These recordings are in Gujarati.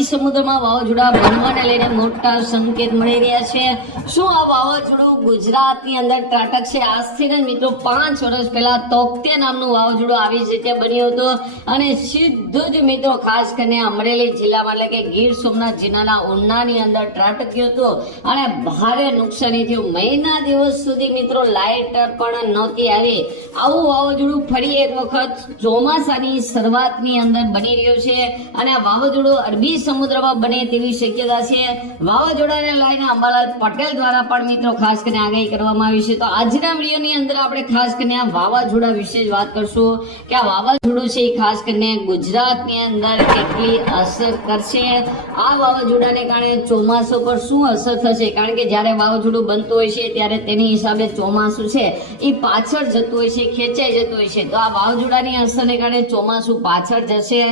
અરબી સમુદ્રમાં વાવાઝોડા બનવાને લઈને મોટા સંકેત મળી રહ્યા છે. શું આ વાવાઝોડું ગુજરાતની અંદર ત્રાટકશે? આજથી ને મિત્રો 5 વર્ષ પહેલા તોકતે નામનું વાવાઝોડું આવી જગ્યાએ બન્યું હતું અને સીધું જ મિત્રો ખાસ કરીને અમરેલી જિલ્લામાં એટલે કે ગીર સોમનાથ જિલ્લાના ઉનાની અંદર ત્રાટક્યું હતું અને ભારે નુકસાની થયું. મહિના દિવસ સુધી મિત્રો લાઇટ પણ નહોતી આવી. આવું વાવાઝોડું ફરી એક વખત ચોમાસાની શરૂઆતની અંદર બની રહ્યું છે અને આ વાવાઝોડું અરબી સમુદ્રમાં બને તેવી શક્યતા છે. વાવાઝોડાને લઈને અંબાલાલ પટેલ દ્વારા પણ મિત્રો ખાસ કરીને આગાહી કરવામાં આવી છે. તો આજના વિડીયોની અંદર આપણે ખાસ કરીને આ વાવાઝોડા વિશે જ વાત કરશું કે આ વાવાઝોડું છે એ ખાસ કરીને ગુજરાતની અંદર કેટલી અસર કરશે, આ વાવાઝોડાને કારણે ચોમાસું પર શું અસર થશે. કારણ કે જ્યારે વાવાઝોડું બનતું હોય છે ત્યારે તેની હિસાબે ચોમાસું છે એ પાછળ જતું હોય છે, ખેંચાઈ જતું હોય છે. તો આ વાવાઝોડાની અસરને કારણે ચોમાસું પાછળ જશે.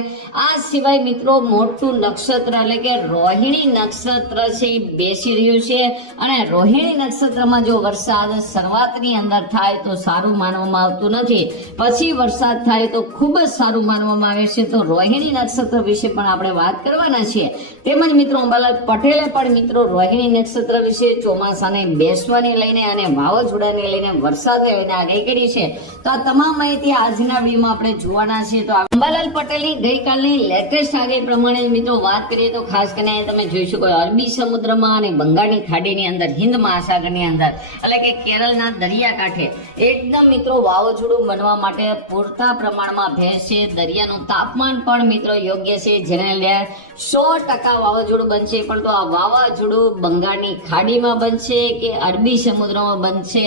આ સિવાય મિત્રો મોટું નક્ષત્ર એટલે કે રોહિણી નક્ષત્ર છે એ બેસી રહ્યું છે અને રોહિણી નક્ષત્રમાં જો વરસાદ શરૂઆતની અંદર થાય તો સારું માનવામાં આવતું નથી, પછી વરસાદ થાય તો ખૂબ જ સારું માનવામાં આવે છે. તો રોહિણી નક્ષત્ર વિશે પણ આપણે વાત કરવાના છીએ. તેમજ મિત્રો અંબાલાલ પટેલે પણ મિત્રો રોહિણી નક્ષત્ર વિશે ચોમાસાને બેસવાને લઈને અને વાવાઝોડાને લઈને વરસાદને લઈને આગાહી કરી છે. તો આ તમામ માહિતી આજના વિડીયોમાં આપણે જોવાના છે. તો અંબાલાલ પટેલની ગઈકાલની લેટેસ્ટ આગાહી પ્રમાણે મિત્રો વાત કરીએ તો ખાસ કરીને તમે જોઈ શકો અરબી સમુદ્રમાં અને બંગાળની ખાડીની અંદર હિન્દ મહાસાગરની અંદર એટલે કે કેરળના દરિયાકાંઠે એકદમ મિત્રો વાવાઝોડું બનવા માટે પૂરતા પ્રમાણમાં ભેજ છે. દરિયાનું તાપમાન પણ મિત્રો યોગ્ય છે, જેને લઈને 100% વાવાઝોડું બનશે. પણ તો આ વાવાઝોડું બંગાળની ખાડીમાં બનશે કે અરબી સમુદ્રમાં બનશે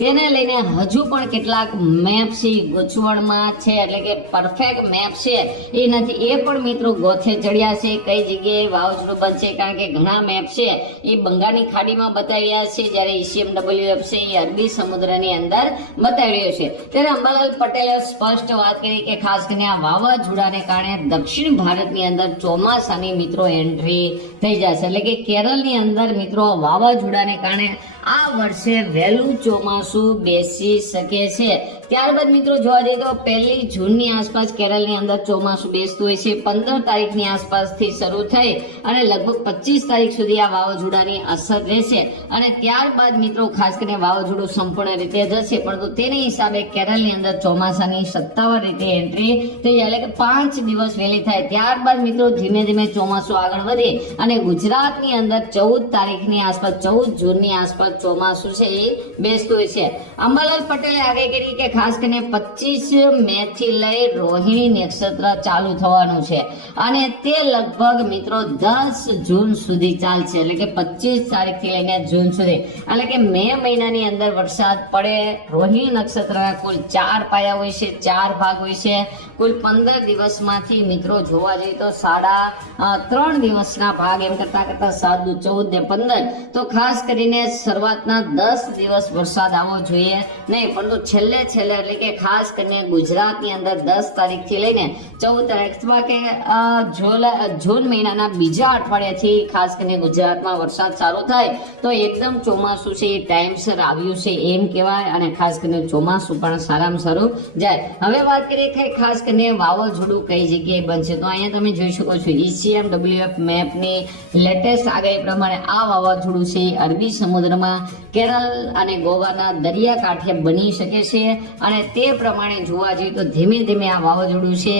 તેને લઈને હજુ પણ કેટલાક મેપ છે ગૂંચવણમાં છે, એટલે કે પરફેક્ટ મેપ છે એ નથી. એ પણ મિત્રો ગોથે ચડ્યા છે કઈ જગ્યાએ વાવાઝોડું બનશે, કારણ કે ઘણા મેપ છે એ બંગાળની ખાડીમાં બતાવી રહ્યા છે, જ્યારે ECMWF છે એ અરબી સમુદ્રની અંદર બતાવી રહ્યો છે. ત્યારે અંબાલાલ પટેલે સ્પષ્ટ વાત કરી કે ખાસ કરીને આ વાવાઝોડાને કારણે દક્ષિણ ભારતની અંદર ચોમાસાની મિત્રો એન્ટ્રી થઈ જશે, એટલે કે કેરળની અંદર મિત્રો વાવાઝોડાને કારણે આ વર્ષે વહેલું ચોમાસું બેસી શકે છે. ત્યારબાદ મિત્રો જોવા જઈએ તો 1 જૂનની આસપાસ કેરળની અંદર ચોમાસું બેસતું હોય છે. 15 તારીખની આસપાસથી શરૂ થઈ અને લગભગ 25 તારીખ સુધી આ વાવાઝોડાની અસર રહેશે અને ત્યારબાદ મિત્રો ખાસ કરીને વાવાઝોડું સંપૂર્ણ રીતે જશે. પરંતુ તેની હિસાબે કેરળની અંદર ચોમાસાની સત્તાવાર રીતે એન્ટ્રી થઈ જાય, એટલે કે 5 દિવસ વહેલી થાય. ત્યારબાદ મિત્રો ધીમે ધીમે ચોમાસું આગળ વધે અને ગુજરાતની અંદર 14 તારીખની આસપાસ 14 જૂનની આસપાસ ચોમાસું છે એ બેસતું હોય છે. અંબાલાલ પટેલે આગાહી કરી કે ખાસ કરીને 25 મે થી લઈ રોહિણી નક્ષત્ર ચાલુ થવાનું છે અને તે લગભગ મિત્રો 10 જૂન સુધી ચાલશે, એટલે કે 25 તારીખથી લઈને જૂન સુધી, એટલે કે મે મહિનાની અંદર વરસાદ પડે. રોહિણી નક્ષત્રના કુલ 4 પાયા હોય છે, 4 ભાગ હોય છે. કુલ 15 દિવસમાંથી મિત્રો જોવા જઈએ તો 3.5 દિવસના ભાગ એમ કરતા 7 દુ 14 ને 15. તો ખાસ કરીને શરૂઆતના 10 દિવસ વરસાદ આવવો જોઈએ નહીં, પરંતુ છેલ્લે એટલે કે ખાસ કરીને ગુજરાતની અંદર 10 તારીખથી લઈને 14 તારીખ અથવા કે જૂન મહિનાના બીજા અઠવાડિયાથી ખાસ કરીને ગુજરાતમાં વરસાદ સારો થાય તો એકદમ ચોમાસું છે એ ટાઈમસર આવ્યું છે એમ કહેવાય અને ખાસ કરીને ચોમાસું પણ સારામાં સારું જાય. હવે વાત કરીએ કે ખાસ કરીને વાવાઝોડું કઈ જગ્યાએ બનશે. તો અહીંયા તમે જોઈ શકો છો ECMWF મેપની લેટેસ્ટ આગાહી પ્રમાણે આ વાવાઝોડું છે અરબી સમુદ્રમાં કેરળ અને ગોવાના દરિયાકાંઠે બની શકે છે અને તે પ્રમાણે જોવા જઈએ તો ધીમે ધીમે આ વાવાઝોડું છે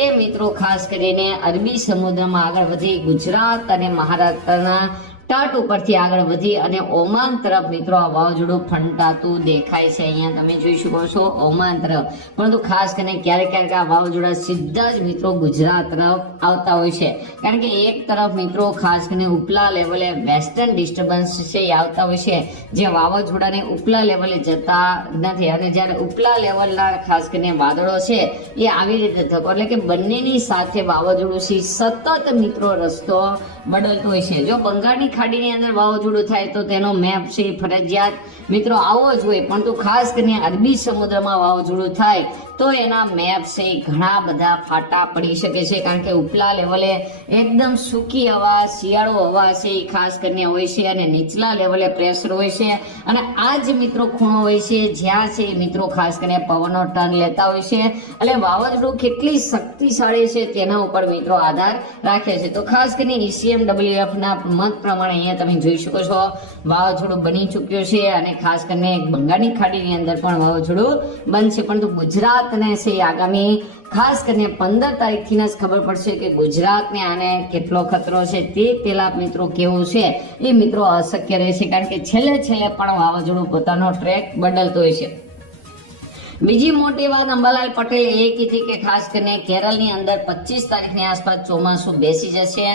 એ મિત્રો ખાસ કરીને અરબી સમુદ્રમાં આગળ વધી ગુજરાત અને મહારાષ્ટ્રના તટ ઉપરથી આગળ વધી અને ઓમાન તરફ મિત્રો આ વાવાઝોડું ફંટાતું દેખાય છે. અહીંયા તમે જોઈ શકો છો ઓમાન તરફ. પરંતુ ખાસ કરીને ક્યારેક આ વાવાઝોડા સીધા જ મિત્રો ગુજરાત તરફ આવતા હોય છે, કારણ કે એક તરફ મિત્રો ખાસ કરીને ઉપલા લેવલે વેસ્ટર્ન ડિસ્ટર્બન્સ છે એ આવતા હોય છે જે વાવાઝોડાને ઉપલા લેવલે જતા નથી અને જ્યારે ઉપલા લેવલના ખાસ કરીને વાદળો છે એ આવી રીતે થતો, એટલે કે બંનેની સાથે વાવાઝોડું છે સતત મિત્રો રસ્તો બદલતો હોય છે. જો બંગાળની ખાડીની અંદર વાવાઝોડું થાય તો તેનો મેપ છે ફરજિયાત મિત્રો આવો જ હોય, પરંતુ ખાસ કરીને અરબી સમુદ્રમાં વાવાઝોડું થાય તો એના મેપ છે ઘણા બધા ફાટા પડી શકે છે, કારણ કે ઉપલા લેવલે એકદમ સૂકી હવા, શિયાળો હવા છે એ ખાસ કરીને હોય છે, અને નીચલા લેવલે પ્રેશર હોય છે, અને આ જ મિત્રો ખૂણો હોય છે જ્યાં છે મિત્રો ખાસ કરીને પવનનો ટર્ન લેતા હોય છે. એટલે વાવાઝોડું કેટલી શક્તિશાળી છે તેના ઉપર મિત્રો આધાર રાખે છે. તો ખાસ કરીને ECMWF ના મત પ્રમાણે અહીંયા તમે જોઈ શકો છો વાવાઝોડું બની ચૂક્યું છે, અને ખાસ કરીને બંગાળની ખાડીની અંદર પણ વાવાઝોડું બનશે. પરંતુ ગુજરાતને છે આગામી ખાસ કરીને 15 તારીખથી જ ખબર પડશે કે ગુજરાતને આને કેટલો ખતરો છે. તે પેલા મિત્રો કેવું છે એ મિત્રો અશક્ય રહેશે, કારણ કે છેલ્લે પણ વાવાઝોડું પોતાનો ટ્રેક બદલતો હોય છે. બીજી મોટી વાત અંબાલાલ પટેલે એ કીધી કે ખાસ કરીને કેરળની અંદર 25 તારીખની આસપાસ ચોમાસું બેસી જશે.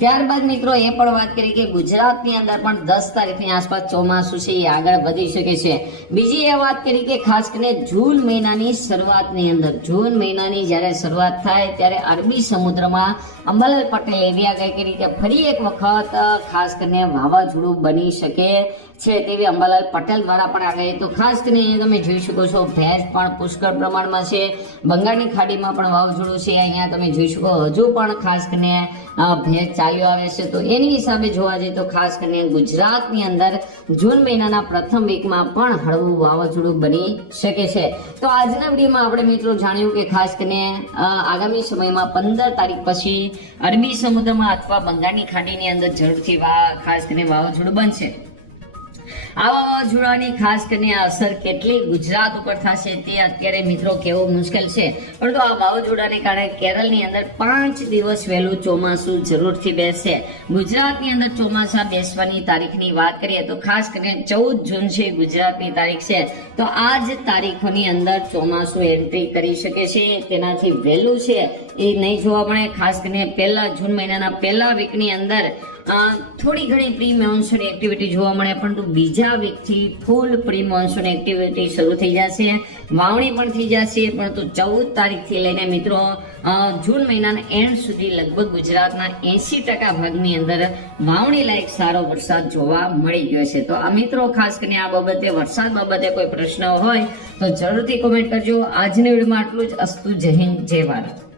ત્યારબાદ મિત્રો એ પણ વાત કરી કે ગુજરાતની અંદર પણ 10 તારીખની આસપાસ ચોમાસું છે એ આગળ વધી શકે છે. બીજી એ વાત કરી કે ખાસ કરીને જૂન મહિનાની શરૂઆતની અંદર, જૂન મહિનાની જ્યારે શરૂઆત થાય ત્યારે અરબી સમુદ્રમાં અંબાલાલ પટેલે એવી આગાહી કરી કે ફરી એક વખત ખાસ કરીને વાવાઝોડું બની શકે છે તેવી અંબાલાલ પટેલ દ્વારા પણ આગાહી. તો ખાસ કરીને તમે જોઈ શકો છો ભેજ પણ પુષ્કળ પ્રમાણમાં છે, બંગાળની ખાડીમાં પણ વાવાઝોડું છે. અહીંયા તમે જોઈ શકો હજુ પણ ખાસ કરીને ભેજ ચાલ્યો આવે છે. તો એની હિસાબે જોવા જઈએ તો ખાસ કરીને ગુજરાતની અંદર જૂન મહિનાના પ્રથમ વીકમાં પણ હળવું વાવાઝોડું બની શકે છે. તો આજના વિડીયોમાં આપણે મિત્રો જાણ્યું કે ખાસ કરીને આગામી સમયમાં 15 તારીખ પછી અરબી સમુદ્રમાં અથવા બંગાળની ખાડીની અંદર જરૂરથી ખાસ કરીને વાવાઝોડું બનશે. આ વાવાઝોડાની ખાસ કરીને અસર કેટલી ગુજરાત ઉપર થશે તે અત્યારે મિત્રો કેવું મુશ્કેલ છે, પરંતુ આ વાવાઝોડાને કારણે કેરળની અંદર 5 દિવસ વહેલું ચોમાસું જરૂરથી બેસશે. ગુજરાતની અંદર ચોમાસા બેસવાની તારીખની વાત કરીએ તો ખાસ કરીને 14 જૂન છે ગુજરાતની તારીખ છે. તો આ જ તારીખોની અંદર ચોમાસું એન્ટ્રી કરી શકે છે. તેનાથી વહેલું છે એ નહીં જોવા મળે. ખાસ કરીને જૂન મહિનાના પહેલા વીકની અંદર થોડી ઘણી પ્રી મોન્સૂન એક્ટિવિટી જોવા મળે, પરંતુ બીજા વીકથી ફૂલ પ્રી મોન્સૂન એક્ટિવિટી શરૂ થઈ જશે, વાવણી પણ થઈ જશે. પરંતુ 14 તારીખથી લઈને મિત્રો જૂન મહિનાના એન્ડ સુધી લગભગ ગુજરાતના 80% ભાગની અંદર વાવણી લાયક સારો વરસાદ જોવા મળી ગયો છે. તો આ મિત્રો ખાસ કરીને આ બાબતે વરસાદ બાબતે કોઈ પ્રશ્ન હોય તો જરૂરથી કોમેન્ટ કરજો. આજની વિડીયોમાં આટલું જ. અસ્તુ. જય હિન્દ, જય ભારત.